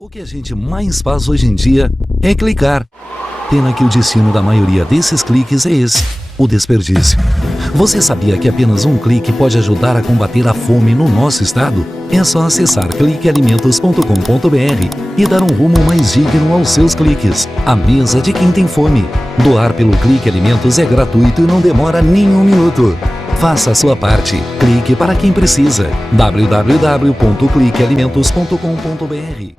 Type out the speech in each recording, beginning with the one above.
O que a gente mais faz hoje em dia é clicar. Pena que o destino da maioria desses cliques é esse, o desperdício. Você sabia que apenas um clique pode ajudar a combater a fome no nosso estado? É só acessar cliquealimentos.com.br e dar um rumo mais digno aos seus cliques. A mesa de quem tem fome. Doar pelo Clique Alimentos é gratuito e não demora nem um minuto. Faça a sua parte. Clique para quem precisa. www.cliquealimentos.com.br.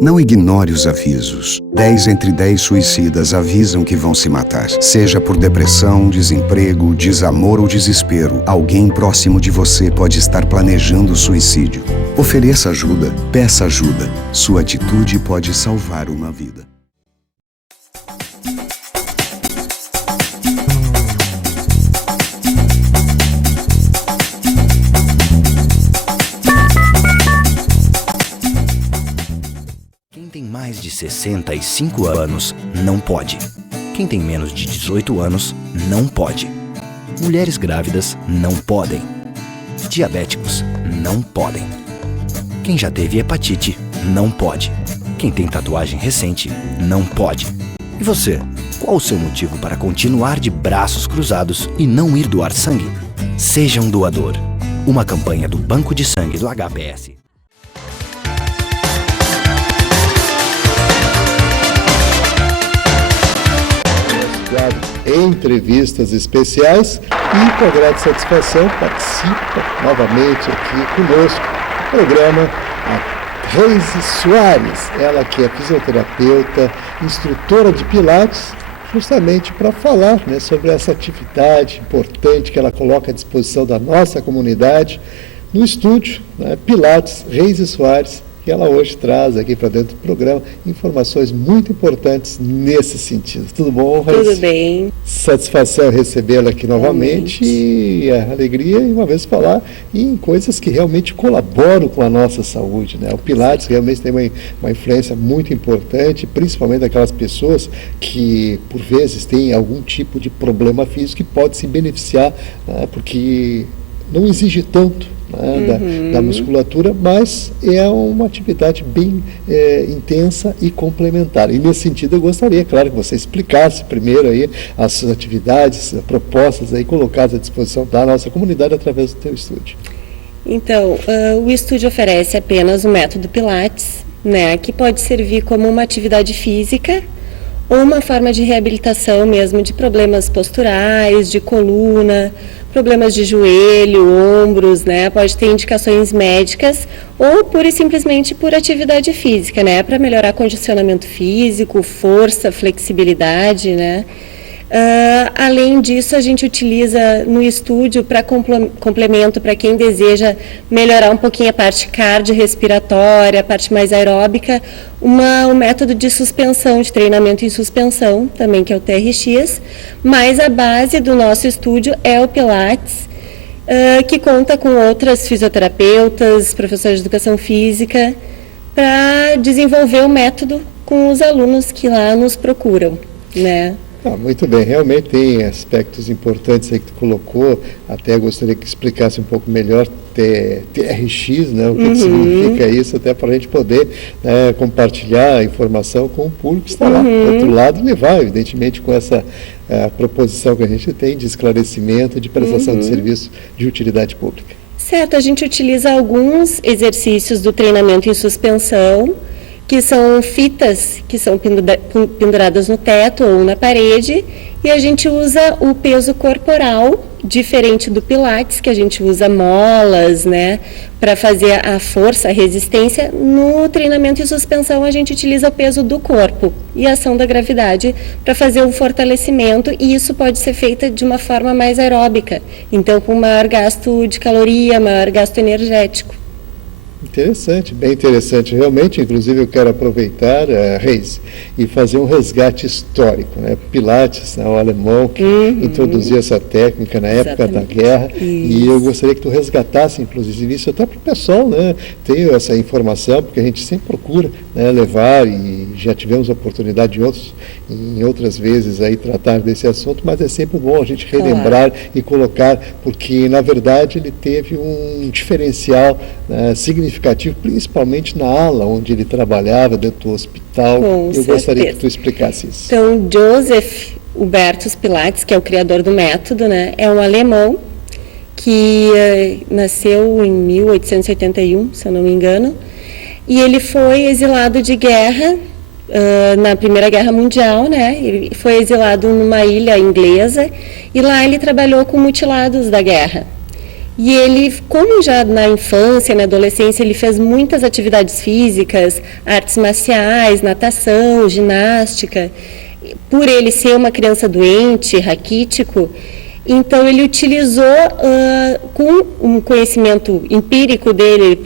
Não ignore os avisos. 10 entre 10 suicidas avisam que vão se matar. Seja por depressão, desemprego, desamor ou desespero, alguém próximo de você pode estar planejando suicídio. Ofereça ajuda, peça ajuda. Sua atitude pode salvar uma vida. Quem tem mais de 65 anos não pode. Quem tem menos de 18 anos não pode. Mulheres grávidas não podem. Diabéticos não podem. Quem já teve hepatite não pode. Quem tem tatuagem recente não pode. E você, qual o seu motivo para continuar de braços cruzados e não ir doar sangue? Seja um doador. Uma campanha do Banco de Sangue do HPS. Entrevistas especiais e com grande satisfação participa novamente aqui conosco o programa a Reise Soares, ela que é fisioterapeuta, instrutora de Pilates, justamente para falar, né, sobre essa atividade importante que ela coloca à disposição da nossa comunidade no estúdio, né, Pilates Reise Soares, que ela hoje traz aqui para dentro do programa informações muito importantes nesse sentido. Tudo bom, Raíssa? Tudo bem. Satisfação recebê-la aqui novamente e a alegria, uma vez, falar em coisas que realmente colaboram com a nossa saúde, né? O Pilates realmente tem uma influência muito importante, principalmente daquelas pessoas que, por vezes, têm algum tipo de problema físico que pode se beneficiar, né? Porque não exige tanto, né, da musculatura, mas é uma atividade bem intensa e complementar. E nesse sentido eu gostaria, claro, que você explicasse primeiro aí as suas atividades, as propostas aí colocadas à disposição da nossa comunidade através do teu estúdio. Então, o estúdio oferece apenas o método Pilates, né, que pode servir como uma atividade física ou uma forma de reabilitação mesmo de problemas posturais, de coluna, problemas de joelho, ombros, né? Pode ter indicações médicas ou pura e simplesmente por atividade física, né? Para melhorar condicionamento físico, força, flexibilidade, né? Além disso, a gente utiliza no estúdio para complemento para quem deseja melhorar um pouquinho a parte cardiorrespiratória, a parte mais aeróbica, um método de suspensão, de treinamento em suspensão, também que é o TRX, mas a base do nosso estúdio é o Pilates, que conta com outras fisioterapeutas, professores de educação física, para desenvolver o método com os alunos que lá nos procuram, né? Muito bem, realmente tem aspectos importantes aí que tu colocou, até gostaria que explicasse um pouco melhor TRX, né, o que significa isso, até para a gente poder compartilhar a informação com o público que está lá do outro lado e levar, evidentemente, com essa proposição que a gente tem de esclarecimento, de prestação de serviço de utilidade pública. Certo, a gente utiliza alguns exercícios do treinamento em suspensão, que são fitas que são penduradas no teto ou na parede, e a gente usa o peso corporal diferente do Pilates, que a gente usa molas, né, para fazer a força, a resistência. No treinamento e suspensão, a gente utiliza o peso do corpo e a ação da gravidade para fazer o fortalecimento, e isso pode ser feito de uma forma mais aeróbica, então com maior gasto de caloria, maior gasto energético. Interessante, bem interessante. Realmente, inclusive, eu quero aproveitar, Reis, e fazer um resgate histórico, né? Pilates, né, o alemão, que introduziu essa técnica na época da guerra, e eu gostaria que tu resgatasse, inclusive, isso até para o pessoal, né? Ter essa informação, porque a gente sempre procura, né, levar, e já tivemos a oportunidade em outras vezes aí tratar desse assunto, mas é sempre bom a gente relembrar e colocar, porque, na verdade, ele teve um diferencial, né, significativo, principalmente na ala onde ele trabalhava, dentro do hospital. Eu gostaria que tu explicasse isso. Então, Joseph Hubertus Pilates, que é o criador do método, né, é um alemão que nasceu em 1881, se eu não me engano, e ele foi exilado de guerra na Primeira Guerra Mundial, né? Ele foi exilado numa ilha inglesa, e lá ele trabalhou com mutilados da guerra. E ele, como já na infância, na adolescência, ele fez muitas atividades físicas, artes marciais, natação, ginástica. Por ele ser uma criança doente, raquítico, então ele utilizou, com um conhecimento empírico dele,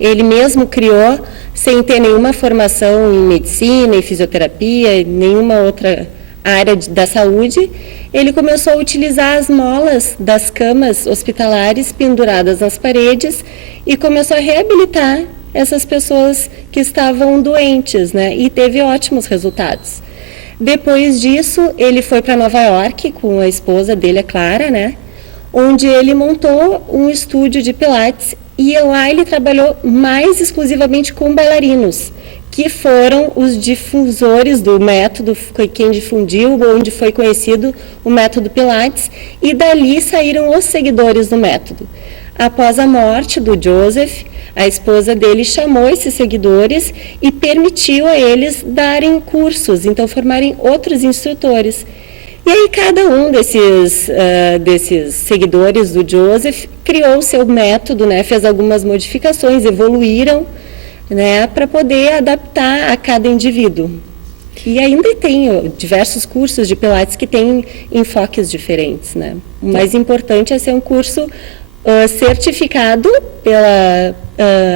ele mesmo criou, sem ter nenhuma formação em medicina, em fisioterapia, nenhuma outra área da saúde, ele começou a utilizar as molas das camas hospitalares penduradas nas paredes e começou a reabilitar essas pessoas que estavam doentes, né? E teve ótimos resultados. Depois disso, ele foi para Nova York com a esposa dele, a Clara, né? Onde ele montou um estúdio de Pilates, e lá ele trabalhou mais exclusivamente com bailarinos, que foram os difusores do método, foi quem difundiu, onde foi conhecido o método Pilates, e dali saíram os seguidores do método. Após a morte do Joseph, a esposa dele chamou esses seguidores e permitiu a eles darem cursos, então formarem outros instrutores. E aí cada um desses seguidores do Joseph criou o seu método, né, fez algumas modificações, evoluíram, né, para poder adaptar a cada indivíduo. E ainda tem diversos cursos de Pilates que têm enfoques diferentes, né? O mais importante é ser um curso certificado pela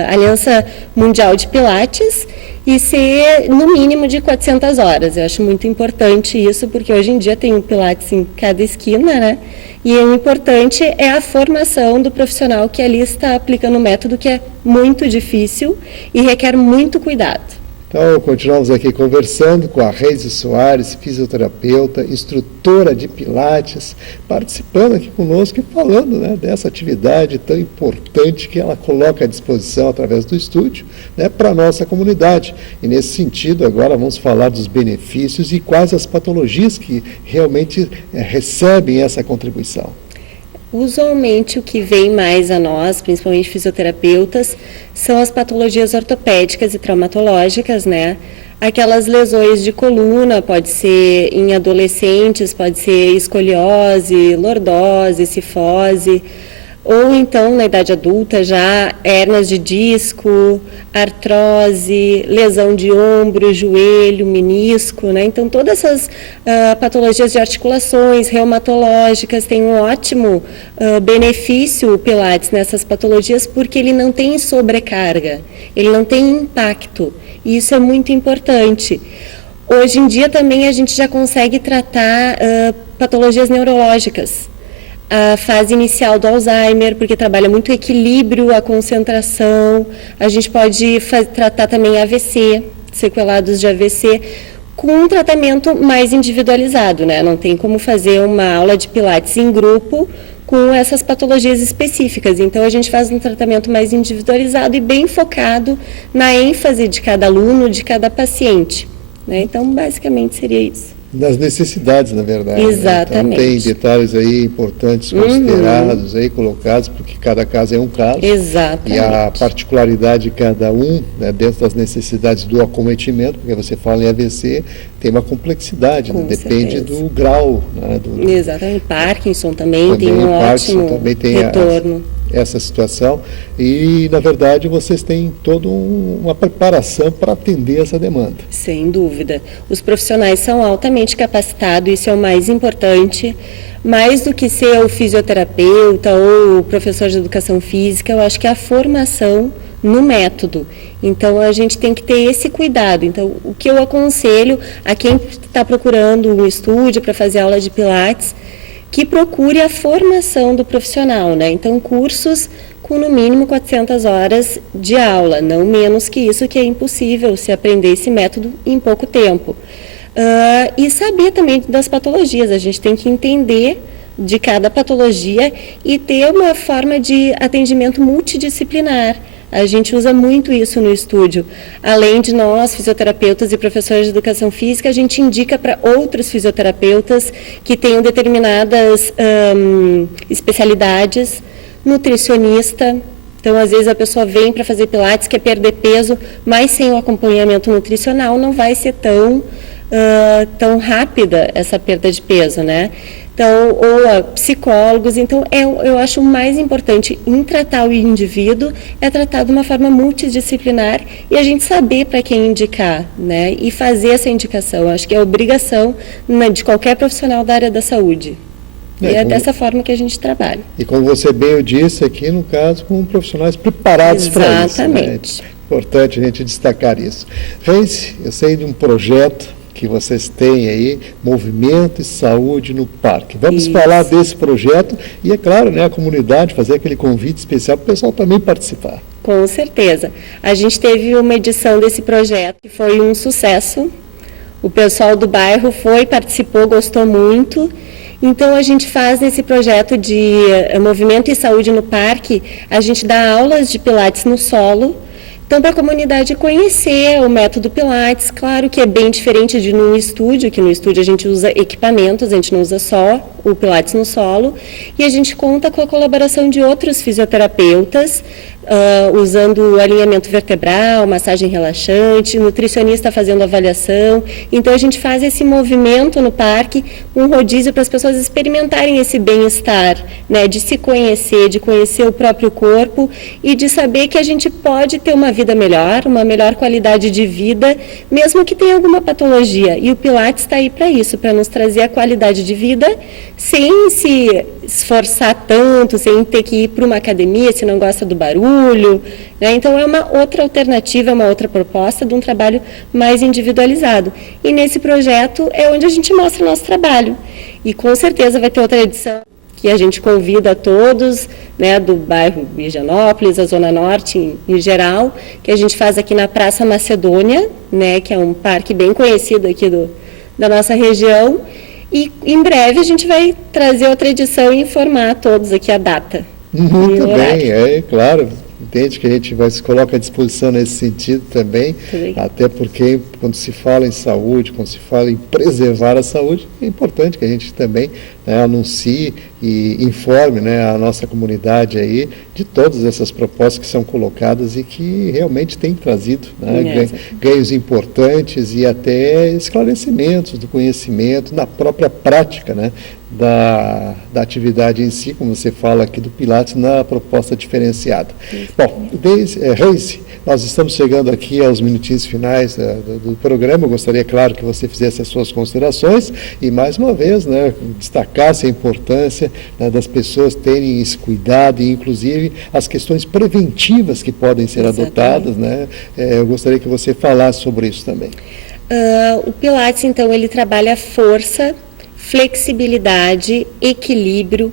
Aliança Mundial de Pilates e ser no mínimo de 400 horas. Eu acho muito importante isso, porque hoje em dia tem um Pilates em cada esquina, né? E o importante é a formação do profissional que ali está aplicando o método, que é muito difícil e requer muito cuidado. Então, continuamos aqui conversando com a Reise Soares, fisioterapeuta, instrutora de Pilates, participando aqui conosco e falando, né, dessa atividade tão importante que ela coloca à disposição através do estúdio, né, para a nossa comunidade. E nesse sentido, agora vamos falar dos benefícios e quais as patologias que realmente recebem essa contribuição. Usualmente o que vem mais a nós, principalmente fisioterapeutas, são as patologias ortopédicas e traumatológicas, né? Aquelas lesões de coluna, pode ser em adolescentes, pode ser escoliose, lordose, cifose, ou então na idade adulta já hérnias de disco, artrose, lesão de ombro, joelho, menisco, né? Então todas essas patologias de articulações reumatológicas têm um ótimo benefício, o Pilates, nessas patologias, porque ele não tem sobrecarga, ele não tem impacto, e isso é muito importante. Hoje em dia também a gente já consegue tratar patologias neurológicas. A fase inicial do Alzheimer, porque trabalha muito o equilíbrio, a concentração. A gente pode tratar também AVC, sequelados de AVC, com um tratamento mais individualizado, né? Não tem como fazer uma aula de Pilates em grupo com essas patologias específicas. Então, a gente faz um tratamento mais individualizado e bem focado na ênfase de cada aluno, de cada paciente, né? Então, basicamente, seria isso. Das necessidades, na verdade. Exatamente. Né? Então, tem detalhes aí importantes considerados, aí colocados, porque cada caso é um caso. Exatamente. E a particularidade de cada um, né, dentro das necessidades do acometimento, porque você fala em AVC, tem uma complexidade, né? Depende do grau. Né? Exatamente. Parkinson também tem um Parkinson ótimo também tem retorno. Essa situação, e na verdade vocês têm toda uma preparação para atender essa demanda. Sem dúvida. Os profissionais são altamente capacitados, isso é o mais importante. Mais do que ser o fisioterapeuta ou o professor de educação física, eu acho que é a formação no método. Então, a gente tem que ter esse cuidado. Então, o que eu aconselho a quem está procurando um estúdio para fazer aula de Pilates, que procure a formação do profissional, né? Então, cursos com no mínimo 400 horas de aula, não menos que isso, que é impossível se aprender esse método em pouco tempo. E saber também das patologias, a gente tem que entender de cada patologia e ter uma forma de atendimento multidisciplinar. A gente usa muito isso no estúdio. Além de nós, fisioterapeutas e professores de educação física, a gente indica para outros fisioterapeutas que tenham determinadas especialidades, nutricionista. Então, às vezes a pessoa vem para fazer Pilates, quer perder peso, mas sem o acompanhamento nutricional não vai ser tão rápida essa perda de peso, né? Então, ou psicólogos. Então, eu acho o mais importante em tratar o indivíduo é tratar de uma forma multidisciplinar e a gente saber para quem indicar, né? E fazer essa indicação. Acho que é obrigação de qualquer profissional da área da saúde. E é dessa forma que a gente trabalha. E como você bem disse aqui, no caso, com profissionais preparados para isso. Exatamente. Né? É importante a gente destacar isso. Reis, eu sei de um projeto que vocês têm aí, Movimento e Saúde no Parque. Vamos falar desse projeto e, é claro, né, a comunidade fazer aquele convite especial para o pessoal também participar. Com certeza. A gente teve uma edição desse projeto que foi um sucesso. O pessoal do bairro participou, gostou muito. Então, a gente faz nesse projeto de Movimento e Saúde no Parque, a gente dá aulas de Pilates no solo. Então, para a comunidade conhecer o método Pilates, claro que é bem diferente de num estúdio, que no estúdio a gente usa equipamentos, a gente não usa só o Pilates no solo, e a gente conta com a colaboração de outros fisioterapeutas, usando alinhamento vertebral, massagem relaxante, nutricionista fazendo avaliação. Então, a gente faz esse movimento no parque, um rodízio para as pessoas experimentarem esse bem-estar, né, de se conhecer, de conhecer o próprio corpo e de saber que a gente pode ter uma vida melhor, uma melhor qualidade de vida, mesmo que tenha alguma patologia. E o Pilates está aí para isso, para nos trazer a qualidade de vida, sem se esforçar tanto, sem ter que ir para uma academia se não gosta do barulho, né? Então, é uma outra alternativa, é uma outra proposta de um trabalho mais individualizado. E nesse projeto é onde a gente mostra o nosso trabalho. E com certeza vai ter outra edição que a gente convida a todos, né, do bairro Higienópolis, a Zona Norte em geral, que a gente faz aqui na Praça Macedônia, né, que é um parque bem conhecido aqui da nossa região. E em breve a gente vai trazer outra edição e informar a todos aqui a data. Muito bem, é claro. Entende que a gente vai se coloca à disposição nesse sentido também, até porque quando se fala em saúde, quando se fala em preservar a saúde, é importante que a gente também, né, anuncie e informe, né, a nossa comunidade aí de todas essas propostas que são colocadas e que realmente têm trazido, né, ganhos importantes e até esclarecimentos do conhecimento na própria prática, né, da atividade em si, como você fala aqui do Pilates, na proposta diferenciada. Bom, Reis, nós estamos chegando aqui aos minutinhos finais do programa. Eu gostaria, claro, que você fizesse as suas considerações e, mais uma vez, né, destacasse a importância, né, das pessoas terem esse cuidado e, inclusive, as questões preventivas que podem ser adotadas, né? Eu gostaria que você falasse sobre isso também. O Pilates, então, ele trabalha força, flexibilidade, equilíbrio,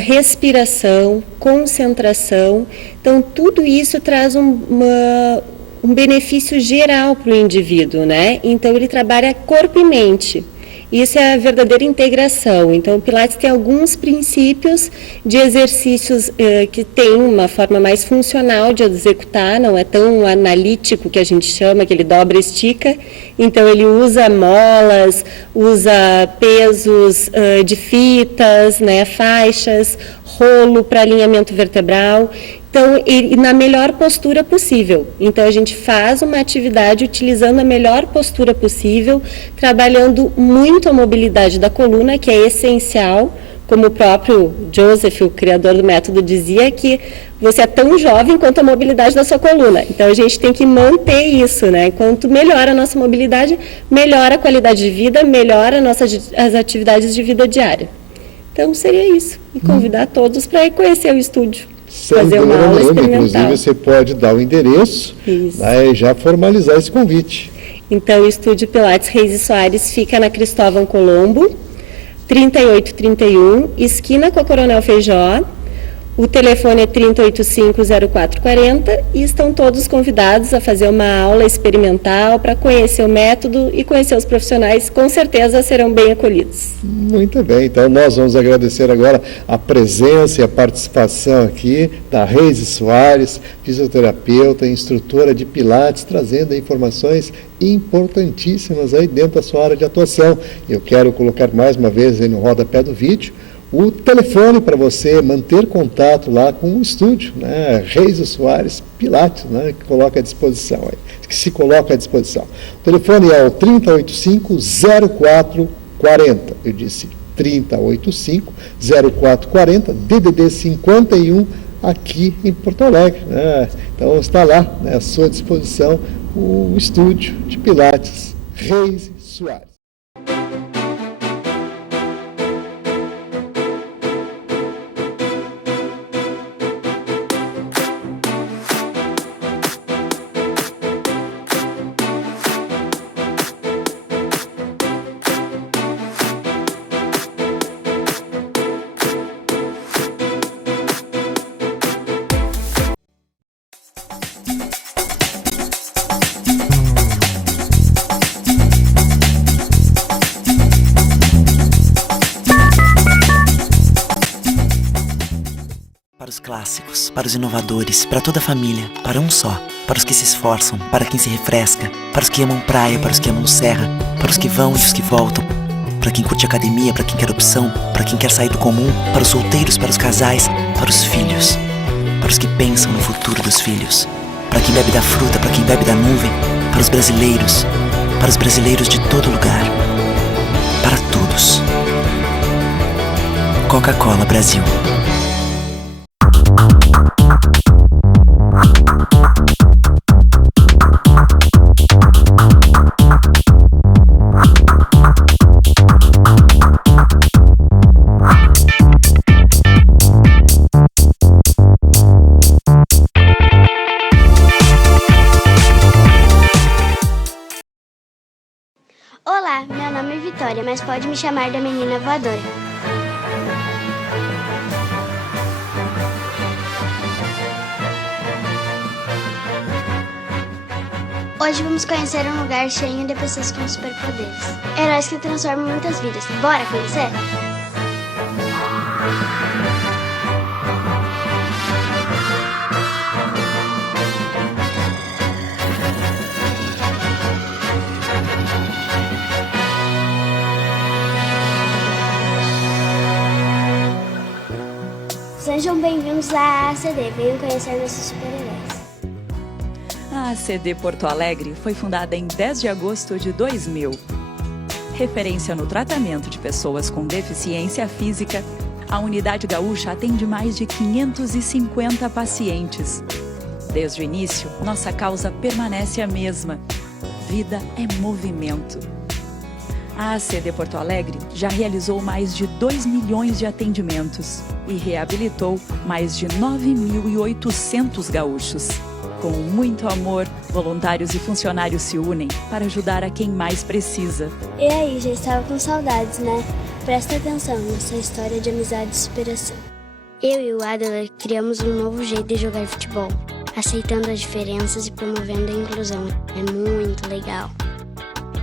respiração, concentração. Então, tudo isso traz um benefício geral para o indivíduo, né? Então, ele trabalha corpo e mente. Isso é a verdadeira integração. Então, o Pilates tem alguns princípios de exercícios que tem uma forma mais funcional de executar, não é tão analítico que a gente chama, que ele dobra e estica. Então, ele usa molas, usa pesos de fitas, né, faixas, rolo para alinhamento vertebral, então, e na melhor postura possível. Então, a gente faz uma atividade utilizando a melhor postura possível, trabalhando muito a mobilidade da coluna, que é essencial, como o próprio Joseph, o criador do método, dizia, que você é tão jovem quanto a mobilidade da sua coluna. Então, a gente tem que manter isso, né? Quanto melhora a nossa mobilidade, melhora a qualidade de vida, melhora as atividades de vida diária. Então, seria isso. E convidar todos para ir conhecer o estúdio. Fazer uma aula experimental. Inclusive, você pode dar o endereço, né, e já formalizar esse convite. Então, o Estúdio Pilates Reis e Soares fica na Cristóvão Colombo, 3831, esquina com a Coronel Feijó. O telefone é 3085-0440 e estão todos convidados a fazer uma aula experimental para conhecer o método e conhecer os profissionais. Com certeza serão bem acolhidos. Muito bem, então nós vamos agradecer agora a presença e a participação aqui da Reis e Soares, fisioterapeuta, instrutora de Pilates, trazendo informações importantíssimas aí dentro da sua área de atuação. Eu quero colocar mais uma vez aí no rodapé do vídeo o telefone para você manter contato lá com o estúdio, né? Reis e Soares Pilates, né? Que se coloca à disposição. O telefone é o 3085-0440. Eu disse 3085-0440, DDD 51, aqui em Porto Alegre, né? Então está lá, né, à sua disposição o estúdio de Pilates Reis e Soares. Para os clássicos, para os inovadores, para toda a família, para um só, para os que se esforçam, para quem se refresca, para os que amam praia, para os que amam serra, para os que vão e os que voltam, para quem curte academia, para quem quer opção, para quem quer sair do comum, para os solteiros, para os casais, para os filhos, para os que pensam no futuro dos filhos, para quem bebe da fruta, para quem bebe da nuvem, para os brasileiros de todo lugar, para todos. Coca-Cola Brasil. Olá, meu nome é Vitória, mas pode me chamar da menina voadora. Hoje vamos conhecer um lugar cheio de pessoas com superpoderes. Heróis que transformam muitas vidas. Bora conhecer? Sejam bem-vindos à ACD, venham conhecer nossos super-heróis. A ACD Porto Alegre foi fundada em 10 de agosto de 2000. Referência no tratamento de pessoas com deficiência física, a Unidade Gaúcha atende mais de 550 pacientes. Desde o início, nossa causa permanece a mesma: vida é movimento. A ACD Porto Alegre já realizou mais de 2 milhões de atendimentos e reabilitou mais de 9.800 gaúchos. Com muito amor, voluntários e funcionários se unem para ajudar a quem mais precisa. E aí, já estava com saudades, né? Presta atenção nessa história de amizade e superação. Eu e o Adler criamos um novo jeito de jogar futebol, aceitando as diferenças e promovendo a inclusão. É muito legal.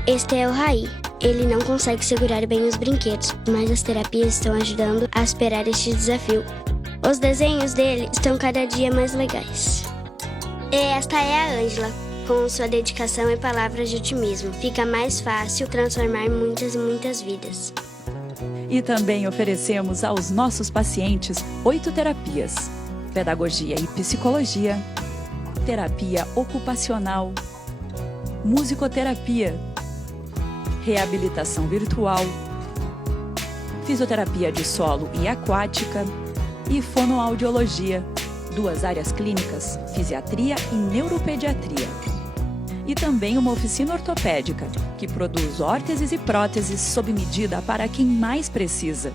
Este é o Raí. Ele não consegue segurar bem os brinquedos, mas as terapias estão ajudando a superar este desafio. Os desenhos dele estão cada dia mais legais. E esta é a Ângela. Com sua dedicação e palavras de otimismo, fica mais fácil transformar muitas vidas. E também oferecemos aos nossos pacientes 8 terapias: pedagogia e psicologia, terapia ocupacional, musicoterapia, reabilitação virtual, fisioterapia de solo e aquática e fonoaudiologia, 2 áreas clínicas, fisiatria e neuropediatria. E também uma oficina ortopédica, que produz órteses e próteses sob medida para quem mais precisa.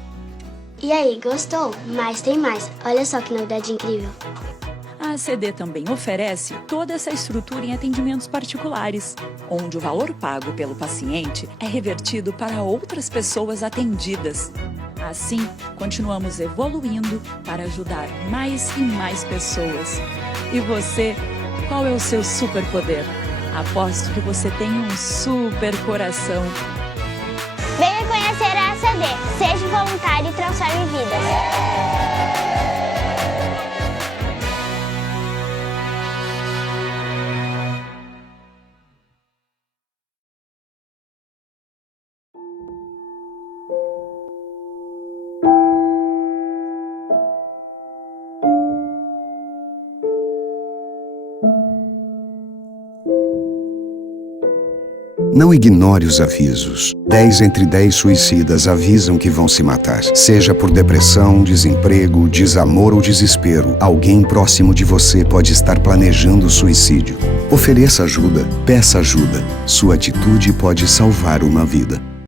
E aí, gostou? Mas tem mais. Olha só que novidade incrível. A ACD também oferece toda essa estrutura em atendimentos particulares, onde o valor pago pelo paciente é revertido para outras pessoas atendidas. Assim, continuamos evoluindo para ajudar mais e mais pessoas. E você, qual é o seu superpoder? Aposto que você tem um super coração. Venha conhecer a ACD. Seja voluntário e transforme vidas. Não ignore os avisos. 10 entre 10 suicidas avisam que vão se matar. Seja por depressão, desemprego, desamor ou desespero, alguém próximo de você pode estar planejando suicídio. Ofereça ajuda, peça ajuda. Sua atitude pode salvar uma vida.